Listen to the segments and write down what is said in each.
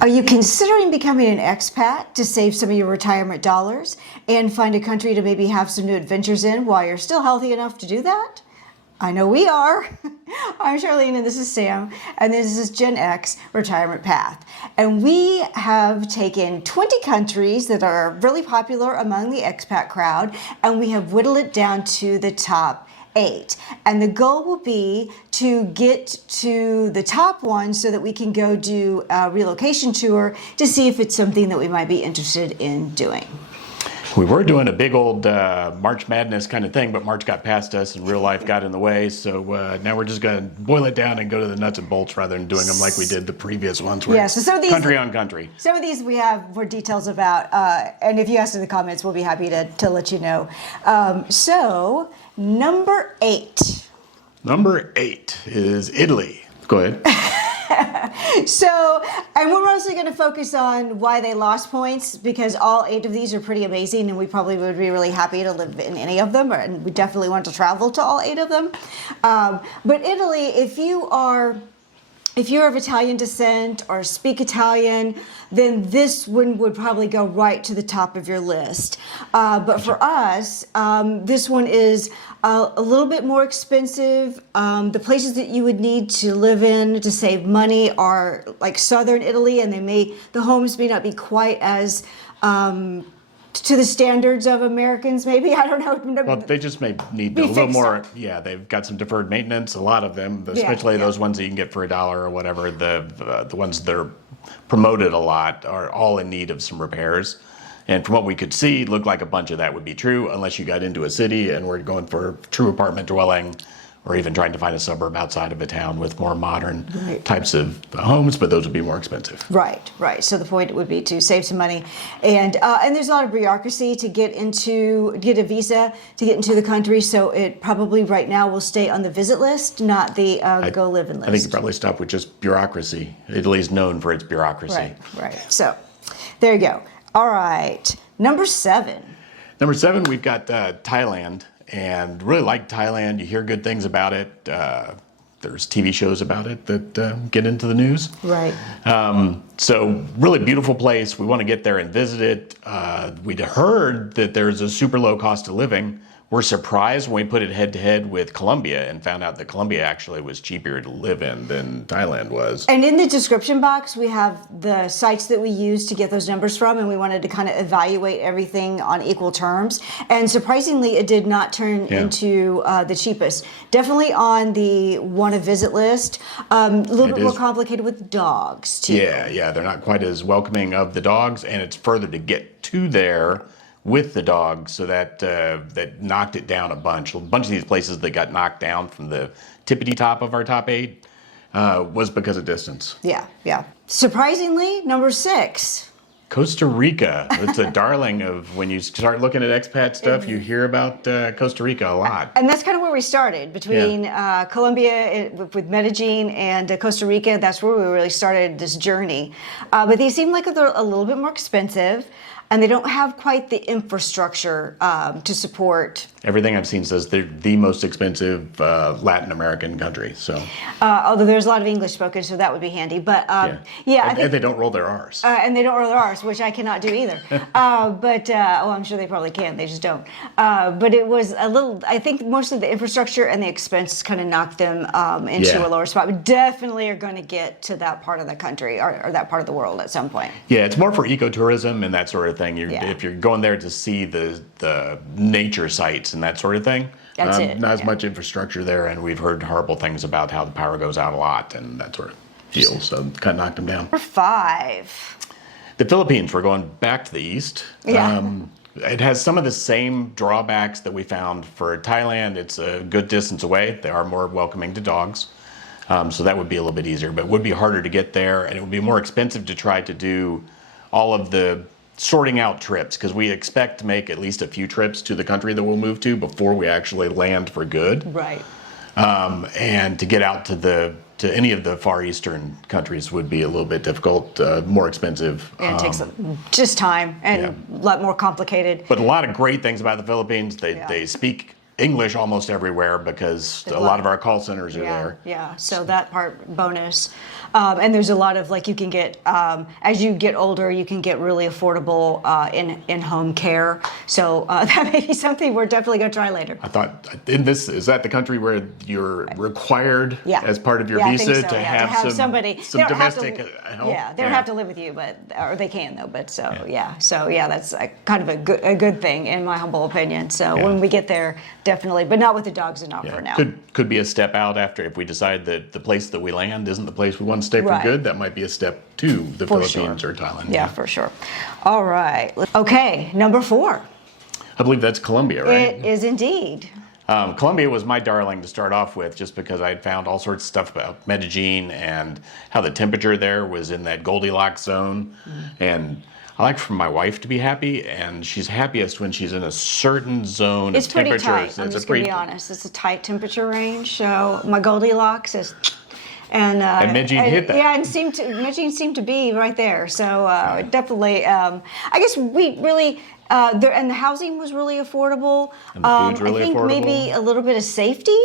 Are you considering becoming an expat to save some of your retirement dollars and find a country to maybe have some new adventures in while you're still healthy enough to do that? I know we are. I'm Charlene and this is Sam, and this is Gen X Retirement Path. And we have taken 20 countries that are really popular among the expat crowd, and we have whittled it down to the top 8. And the goal will be to get to the top one so that we can go do a relocation tour to see if it's something that we might be interested in doing. We were doing a big old March Madness kind of thing, but March got past us and real life got in the way. So now we're just going to boil it down and go to the nuts and bolts rather than doing them like we did the previous ones where so some of these, country on country. Some of these we have more details about, and if you ask in the comments, we'll be happy to let you know. So number 8. Number 8 is Italy. Go ahead. So, and we're mostly going to focus on why they lost points because all 8 of these are pretty amazing and we probably would be really happy to live in any of them, and we definitely want to travel to all 8 of them. But Italy, if you're of Italian descent or speak Italian, then this one would probably go right to the top of your list. But for us, this one is a little bit more expensive. The places that you would need to live in to save money are like southern Italy, and the homes may not be quite as to the standards of Americans, maybe. I don't know. Well, they just may need a little more. Yeah, they've got some deferred maintenance. A lot of them, especially those ones that you can get for $1 or whatever. The ones that are promoted a lot are all in need of some repairs. And from what we could see, it looked like a bunch of that would be true unless you got into a city and were going for a true apartment dwelling, or even trying to find a suburb outside of a town with more modern types of homes, but those would be more expensive. Right. So the point would be to save some money, and there's a lot of bureaucracy to get a visa to get into the country. So it probably right now will stay on the visit list, not the go live in list. I think you probably stop with just bureaucracy. Italy's known for its bureaucracy. Right. So there you go. All right. Number 7. Number 7, we've got Thailand. And really like Thailand. You hear good things about it. There's TV shows about it that get into the news. Right. So really beautiful place. We want to get there and visit it. We'd heard that there's a super low cost of living. We're surprised when we put it head to head with Colombia and found out that Colombia actually was cheaper to live in than Thailand was. And in the description box, we have the sites that we use to get those numbers from, and we wanted to kind of evaluate everything on equal terms. And surprisingly, it did not turn into the cheapest. Definitely on the want to visit list. A little bit more complicated with dogs, too. Yeah, they're not quite as welcoming of the dogs, and it's further to get to there with the dogs, so that that knocked it down a bunch. A bunch of these places that got knocked down from the tippity top of our top 8 was because of distance. Yeah. Surprisingly, number 6. Costa Rica. It's a darling of when you start looking at expat stuff, you hear about Costa Rica a lot. And that's kind of where we started, between Colombia with Medellin and Costa Rica. That's where we really started this journey. But they seem like they're a little bit more expensive, and they don't have quite the infrastructure to support. Everything I've seen says they're the most expensive Latin American country. So, although there's a lot of English spoken, so that would be handy. But I think, and they don't roll their R's. And they don't roll their R's, which I cannot do either. I'm sure they probably can. They just don't. But it was a little. I think most of the infrastructure and the expense kind of knocked them into a lower spot. But definitely are going to get to that part of the country or that part of the world at some point. Yeah, it's more for ecotourism and that sort of thing. If you're going there to see the nature sites and that sort of thing, that's it. Not as much infrastructure there, and we've heard horrible things about how the power goes out a lot and that sort of deal. So kind of knocked them down. Number 5. The Philippines. We're going back to the east. It has some of the same drawbacks that we found for Thailand. It's a good distance away. They are more welcoming to dogs. So that would be a little bit easier, but it would be harder to get there, and it would be more expensive to try to do all of the sorting out trips, because we expect to make at least a few trips to the country that we'll move to before we actually land for good. Right. And to get out to any of the Far Eastern countries would be a little bit difficult, more expensive. And it takes just time and a lot more complicated. But a lot of great things about the Philippines. They speak English almost everywhere because a lot of our call centers are there. Yeah, so that part bonus. And there's a lot of, like, you can get, as you get older, you can get really affordable in-home care. So that may be something we're definitely going to try later. I thought, is that the country where you're required as part of your visa to have somebody, some domestic help? Yeah, they don't have to live with you, or they can though. But that's kind of a good thing in my humble opinion. So when we get there, definitely, but not with the dogs and not for now. Could be a step out after if we decide that the place that we land isn't the place we want to stay for good. That might be a step to the Philippines or Thailand. Yeah, for sure. All right. Okay, number 4. I believe that's Colombia, right? It is indeed. Colombia was my darling to start off with, just because I had found all sorts of stuff about Medellin and how the temperature there was in that Goldilocks zone, and I like for my wife to be happy, and she's happiest when she's in a certain zone of temperature. It's pretty tight. I'm just going to be honest. It's a tight temperature range. So my Goldilocks is, and Medellin hit that. Yeah, and Medellin seemed to be right there. So definitely, I guess we really. And the housing was really affordable. And the food's really I think affordable. Maybe a little bit of safety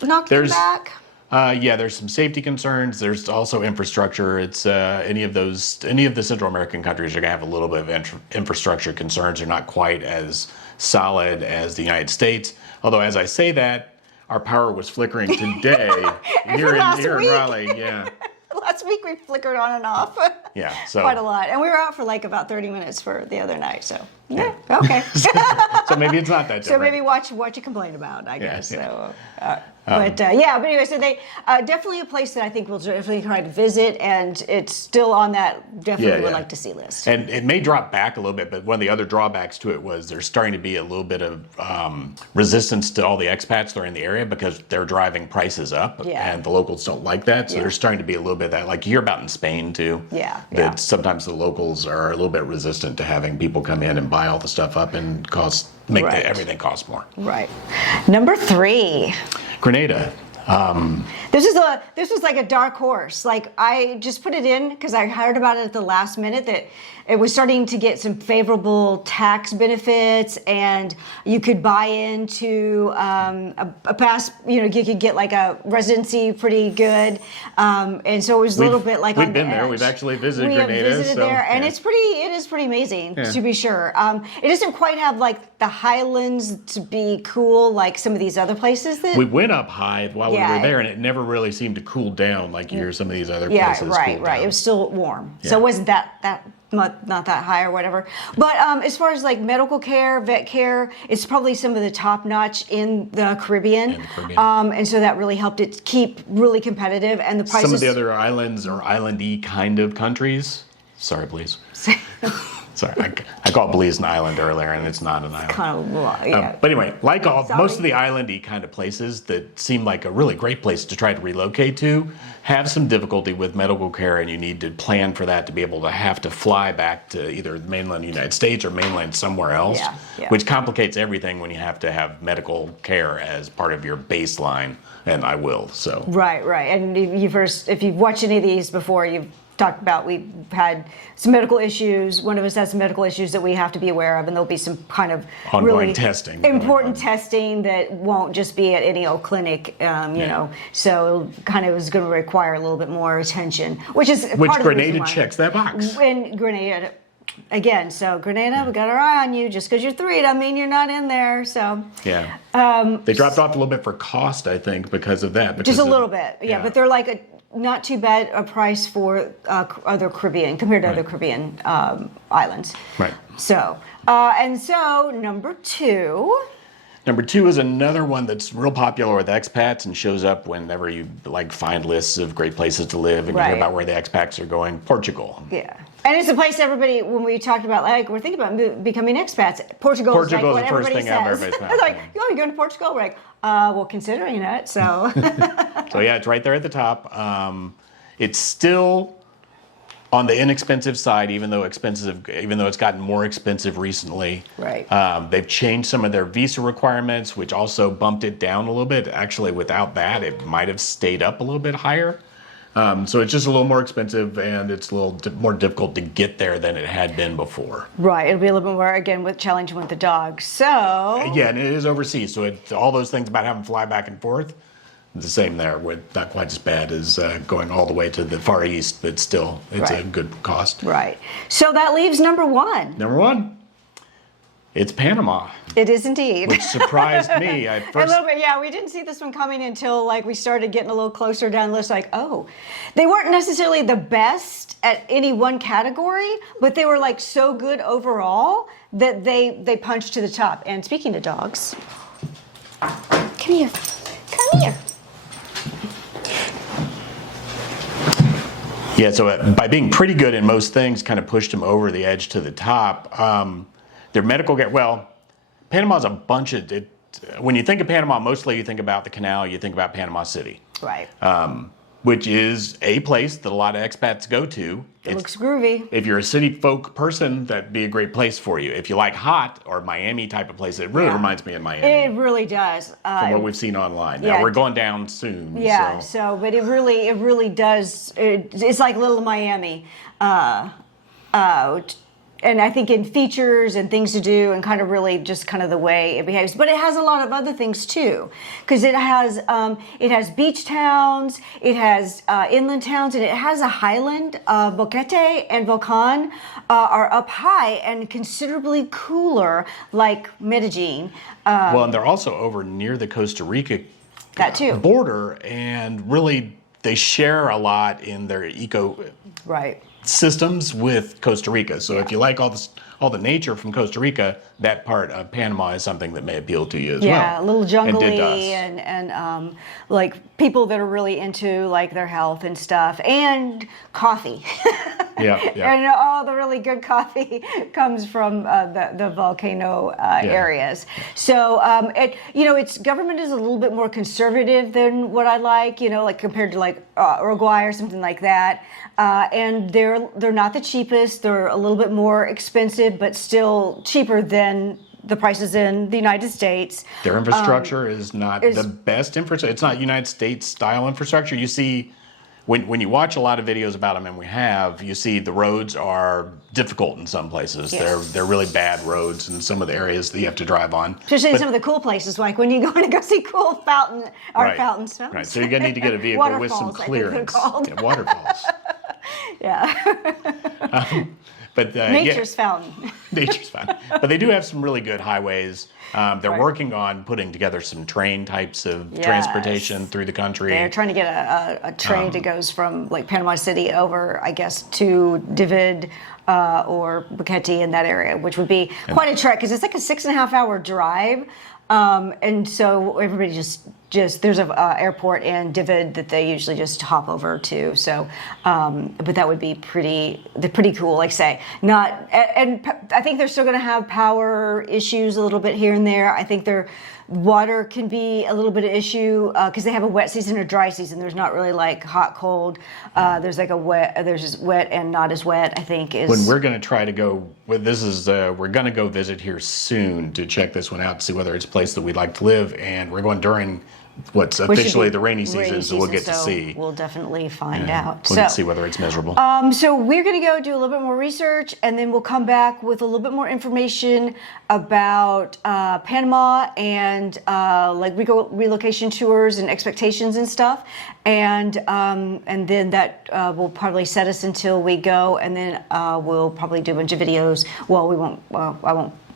knocked them back. There's some safety concerns. There's also infrastructure. It's any of the Central American countries are going to have a little bit of infrastructure concerns. They're not quite as solid as the United States. Although, as I say that, our power was flickering today here in Raleigh. Yeah. Last week we flickered on and off. Yeah, so quite a lot, and we were out for like about 30 minutes for the other night. So okay. So maybe it's not that different. So maybe watch what you complain about, I guess. So, but anyway, so they definitely a place that I think we'll definitely try to visit, and it's still on that definitely would like to see list. And it may drop back a little bit, but one of the other drawbacks to it was there's starting to be a little bit of resistance to all the expats that are in the area because they're driving prices up, and the locals don't like that. So there's starting to be a little bit of that, like you hear about in Spain too. That sometimes the locals are a little bit resistant to having people come in and buy all the stuff up and make everything cost more. Right. Number 3. Grenada. This was like a dark horse. Like, I just put it in because I heard about it at the last minute that it was starting to get some favorable tax benefits, and you could buy into a pass. You could get like a residency pretty good, and so it was a little bit like we've been there. We've actually visited Grenada. We have visited there, and it is pretty amazing to be sure. It doesn't quite have like the highlands to be cool like some of these other places that we went up high while we were there, and it never really seemed to cool down like you hear some of these other places. Right. It was still warm, so it wasn't that not that high or whatever. But as far as like medical care, vet care, it's probably some of the top notch in the Caribbean. And so that really helped it keep really competitive. And the prices. Some of the other islands or island-y kind of countries. Sorry, please. Sorry, I called Belize an island earlier, and it's not an island. Kind of, but anyway, like most of the island-y kind of places that seem like a really great place to try to relocate to, have some difficulty with medical care, and you need to plan for that to be able to have to fly back to either the mainland United States or mainland somewhere else, which complicates everything when you have to have medical care as part of your baseline, and I will, so. Right, and if you've watched any of these before, you've talked about we've had some medical issues. One of us has some medical issues that we have to be aware of, and there'll be some kind of ongoing really testing, important testing that won't just be at any old clinic, you know. So kind of is going to require a little bit more attention, which Grenada checks that box. And Grenada. Again, so Grenada, we got our eye on you. Just because you're 3, doesn't mean you're not in there. So they dropped off a little bit for cost, I think, because of that. Just a little bit, but they're like not too bad a price for other Caribbean compared to other Caribbean islands. Right. So number 2. Number 2 is another one that's real popular with expats and shows up whenever you find lists of great places to live and you hear about where the expats are going. Portugal. Yeah. And it's a place everybody, when we talked about, we're thinking about becoming expats, Portugal is like what everybody says. They're like, you're going to Portugal? We're like, well, considering it, so. So yeah, it's right there at the top. It's still on the inexpensive side, even though it's gotten more expensive recently. Right. They've changed some of their visa requirements, which also bumped it down a little bit. Actually, without that, it might have stayed up a little bit higher. So it's just a little more expensive, and it's a little more difficult to get there than it had been before. Right. It'll be a little bit more, again, with challenging with the dog. So Yeah, and it is overseas, so all those things about having to fly back and forth, the same there. With not quite as bad as going all the way to the Far East, but still, it's a good cost. Right. So that leaves number one. Number one, it's Panama. It is indeed. Which surprised me. A little bit, yeah. We didn't see this one coming until like we started getting a little closer down the list. Like, oh, they weren't necessarily the best at any one category, but they were like so good overall that they punched to the top. And speaking of dogs, come here, come here. Yeah, so by being pretty good in most things, kind of pushed them over the edge to the top. Their medical care, well, Panama's a bunch of, when you think of Panama, mostly you think about the canal, you think about Panama City. Right. Which is a place that a lot of expats go to. It looks groovy. If you're a city folk person, that'd be a great place for you. If you like hot or Miami type of place, it really reminds me of Miami. It really does. From what we've seen online. Now, we're going down soon. Yeah, but it really does. It's like little Miami. And I think in features and things to do and kind of really just kind of the way it behaves. But it has a lot of other things too. Because it has beach towns, it has inland towns, and it has a highland. Boquete and Volcan are up high and considerably cooler, like Medellin. Well, and they're also over near the Costa Rica border, and really they share a lot in their systems with Costa Rica. So if you like all the nature from Costa Rica, that part of Panama is something that may appeal to you as well. Yeah, a little jungly and like people that are really into like their health and stuff, and coffee. Yeah. And all the really good coffee comes from the volcano areas. So its government is a little bit more conservative than what I like. Like compared to like Uruguay or something like that. And they're not the cheapest. They're a little bit more expensive, but still cheaper than the prices in the United States. Their infrastructure is not the best infrastructure. It's not United States style infrastructure. You see, when you watch a lot of videos about them, and you see the roads are difficult in some places. Yes. They're really bad roads in some of the areas that you have to drive on. Especially in some of the cool places, like when you go see cool fountains. Right. So you're gonna need to get a vehicle with some clearance. Yeah, waterfalls. Yeah. But Nature's fountain. Nature's fountain. But they do have some really good highways. They're working on putting together some train types of transportation through the country. They're trying to get a train that goes from like Panama City over, I guess, to David or Boquete in that area, which would be quite a trek because it's like a 6.5-hour drive. And so everybody just there's an airport in David that they usually just hop over to. So, but that would be pretty cool. Like say, and I think they're still going to have power issues a little bit here and there. I think their water can be a little bit of issue because they have a wet season or dry season. There's not really like hot, cold. There's like there's just wet and not as wet, I think is. When we're going to try to go, we're going to go visit here soon to check this one out to see whether it's a place that we'd like to live. And we're going during what's officially the rainy season, so we'll get to see. We'll definitely find out. We'll get to see whether it's miserable. So we're going to go do a little bit more research, and then we'll come back with a little bit more information about Panama and like relocation tours and expectations and stuff. And then that will probably set us until we go, and then we'll probably do a bunch of videos. Well, we won't.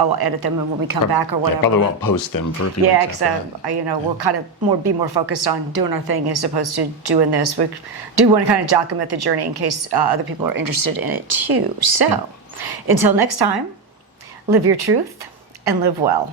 I'll edit them and when we come back or whatever. I probably won't post them for a few weeks. Yeah, because we'll kind of be more focused on doing our thing as opposed to doing this. We do want to kind of document the journey in case other people are interested in it too. So, until next time, live your truth and live well.